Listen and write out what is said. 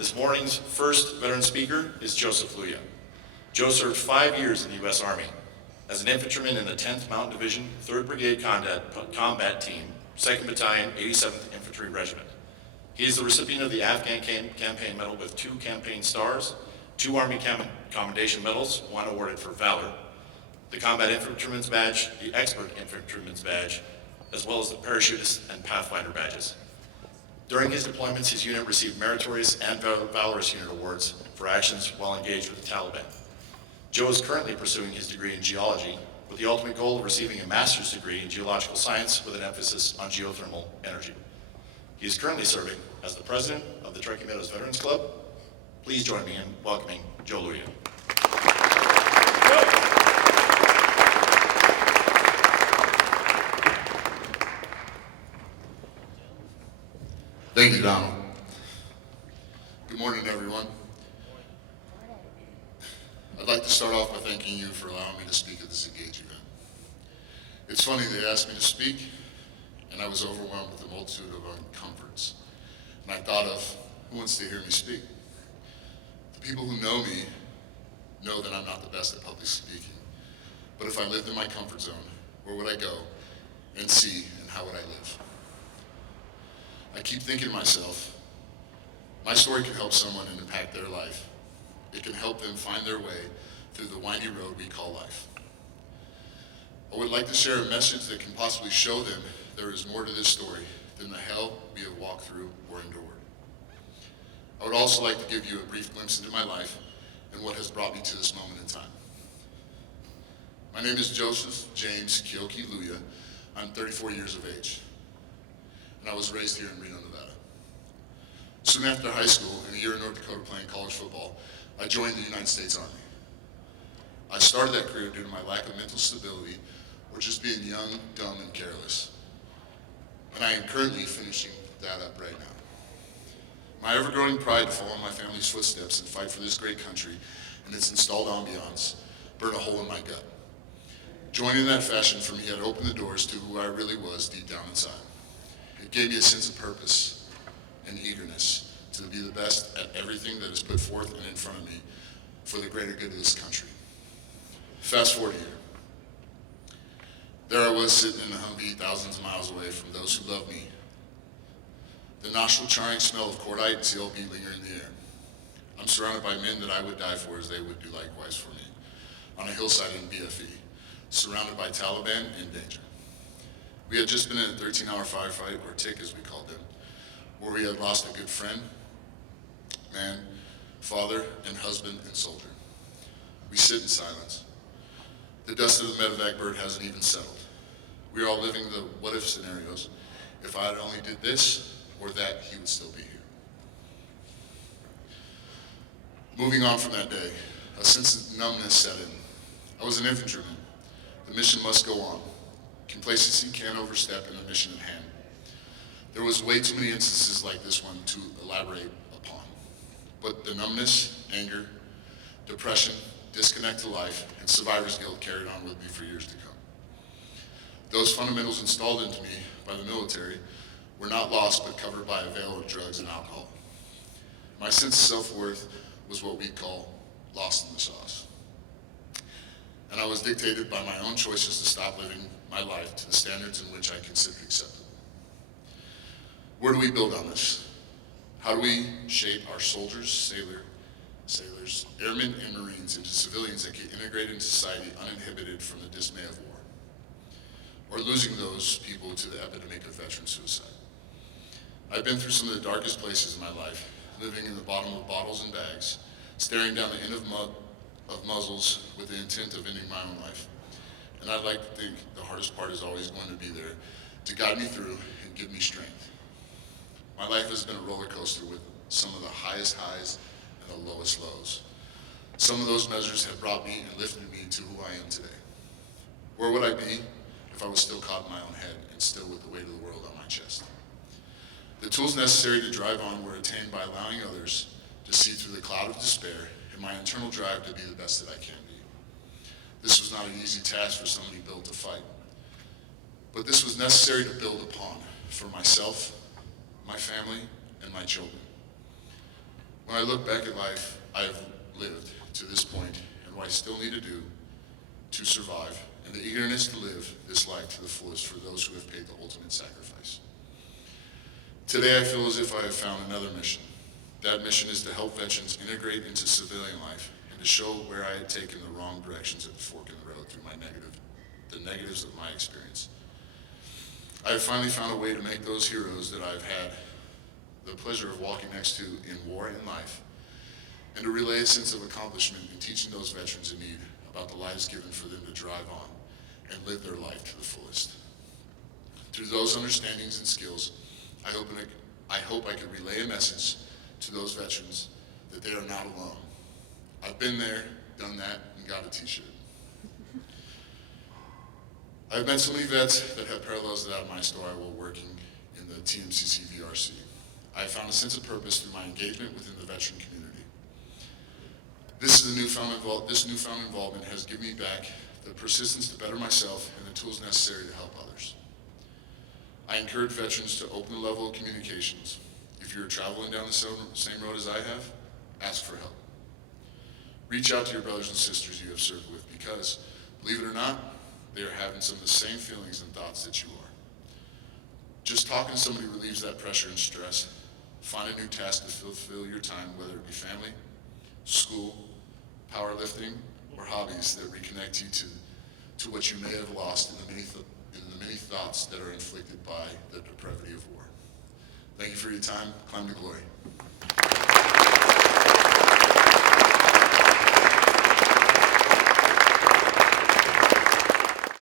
This morning's first veteran speaker is Joseph Luia. Joe served 5 years in the U.S. Army as an infantryman in the 10th Mountain Division, 3rd Brigade Combat Team, 2nd Battalion, 87th Infantry Regiment. He is the recipient of the Afghan Campaign Medal with 2 campaign stars, 2 Army Commendation Medals, 1 awarded for valor, the Combat Infantryman's Badge, the Expert Infantryman's Badge, as well as the Parachutist and Pathfinder badges. During his deployments, his unit received Meritorious and Valorous Unit Awards for actions while engaged with the Taliban. Joe is currently pursuing his degree in geology with the ultimate goal of receiving a master's degree in geological science with an emphasis on geothermal energy. He is currently serving as the president of the Truckee Meadows Veterans Club. Please join me in welcoming Joe Luia. Thank you, Donald. Good morning, everyone. I'd like to start off by thanking you for allowing me to speak at this Engage event. It's funny, they asked me to speak, and I was overwhelmed with a multitude of uncomforts. And I thought of, who wants to hear me speak? The people who know me know that I'm not the best at public speaking. But if I lived in my comfort zone, where would I go and see, and how would I live? I keep thinking to myself, my story can help someone and impact their life. It can help them find their way through the windy road we call life. I would like to share a message that can possibly show them there is more to this story than the hell we have walked through or endured. I would also like to give you a brief glimpse into my life and what has brought me to this moment in time. My name is Joseph James Kioki Luia. I'm 34 years of age, and I was raised here in Reno, Nevada. Soon after high school, and a year in North Dakota playing college football, I joined the United States Army. I started that career due to my lack of mental stability or just being young, dumb, and careless. And I am currently finishing that up right now. My ever-growing pride to follow in my family's footsteps and fight for this great country and its installed ambiance burned a hole in my gut. Joining in that fashion for me had opened the doors to who I really was deep down inside. It gave me a sense of purpose and eagerness to be the best at everything that is put forth and in front of me for the greater good of this country. Fast forward a year. There I was sitting in a Humvee thousands of miles away from those who love me. The nostril-charring smell of cordite and CLB linger in the air. I'm surrounded by men that I would die for as they would do likewise for me. On a hillside in BFE, surrounded by Taliban in danger. We had just been in a 13-hour firefight, or TIC as we called them, where we had lost a good friend, man, father, and husband and soldier. We sit in silence. The dust of the medevac bird hasn't even settled. We are all living the what-if scenarios. If I had only did this or that, he would still be here. Moving on from that day, a sense of numbness set in. I was an infantryman. The mission must go on. Complacency can't overstep in the mission at hand. There was way too many instances like this one to elaborate upon. But the numbness, anger, depression, disconnect to life, and survivor's guilt carried on with me for years to come. Those fundamentals installed into me by the military were not lost but covered by a veil of drugs and alcohol. My sense of self-worth was what we call lost in the sauce. And I was dictated by my own choices to stop living my life to the standards in which I considered acceptable. Where do we build on this? How do we shape our soldiers, sailors, airmen, and Marines into civilians that can integrate into society uninhibited from the dismay of war? Or losing those people to the epidemic of veteran suicide? I've been through some of the darkest places in my life, living in the bottom of bottles and bags, staring down the end of muzzles with the intent of ending my own life. And I'd like to think the hardest part is always going to be there to guide me through and give me strength. My life has been a roller coaster with some of the highest highs and the lowest lows. Some of those measures have brought me and lifted me to who I am today. Where would I be if I was still caught in my own head and still with the weight of the world on my chest? The tools necessary to drive on were attained by allowing others to see through the cloud of despair and my internal drive to be the best that I can be. This was not an easy task for somebody built to fight, but this was necessary to build upon for myself, my family, and my children. When I look back at life I've lived to this point and what I still need to do to survive, and the eagerness to live this life to the fullest for those who have paid the ultimate sacrifice. Today I feel as if I have found another mission. That mission is to help veterans integrate into civilian life and to show where I had taken the wrong directions at the fork in the road through the negatives of my experience. I have finally found a way to make those heroes that I've had the pleasure of walking next to in war and life, and to relay a sense of accomplishment in teaching those veterans in need about the lives given for them to drive on and live their life to the fullest. Through those understandings and skills, I hope I could relay a message to those veterans that they are not alone. I've been there, done that, and got a t-shirt. I've met so many vets that have parallels to that of my story while working in the TMCC VRC. I have found a sense of purpose through my engagement within the veteran community. This newfound involvement has given me back the persistence to better myself and the tools necessary to help others. I encourage veterans to open the level of communications. If you're traveling down the same road as I have, ask for help. Reach out to your brothers and sisters you have served with because, believe it or not, they are having some of the same feelings and thoughts that you are. Just talking to somebody relieves that pressure and stress. Find a new task to fulfill your time, whether it be family, school, powerlifting, or hobbies that reconnect you to what you may have lost in the many thoughts that are inflicted by the depravity of war. Thank you for your time. Climb to glory.